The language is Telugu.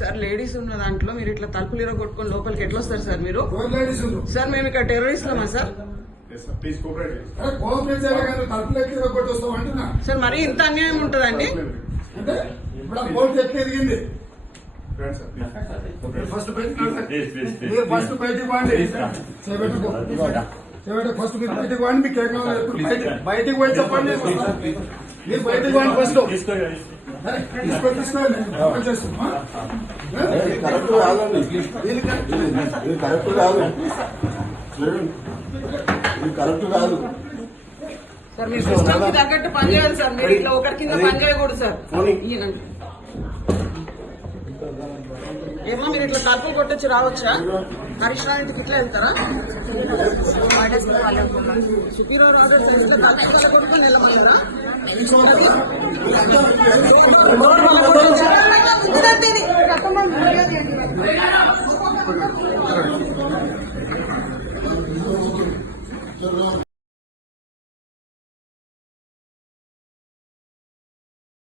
సార్ లేడీస్ ఉన్న దాంట్లో మీరు ఇట్లా తలుపులు ఇరగొట్టుకొని లోపలికి ఎట్లా వస్తారు సార్ మీరు? సార్ మేము ఇక్కడ టెర్రరిస్టులమా సార్? సార్ మరి ఇంత అన్యాయం ఉంటుందండి? ఫస్ట్ బయటికి పోండి. మీకు ఏం కావాలి బయటికి పోయి చెప్పండి. మీరు బయటికి పోండి ఫస్ట్. తీసుకోండి. కరెక్ట్ కాదండి, కరెక్ట్ కాదు, కరెక్ట్ కాదు సార్. మీ సిస్టమ్ కి తగ్గట్టు పని చేయాలి సార్. మీరు ఇట్లా ఒకరి కింద పని చేయకూడదు సార్. ఏమో మీరు ఇట్లా తలుపులు కొట్టొచ్చి రావచ్చా? హరీష్ రావు ఇంటికి ఇట్లా వెళ్తారా? సుపీరియర్ ఆర్డర్ ఇట్లా తలుపులు కొట్టుకొని వెళ్ళమన్నారా?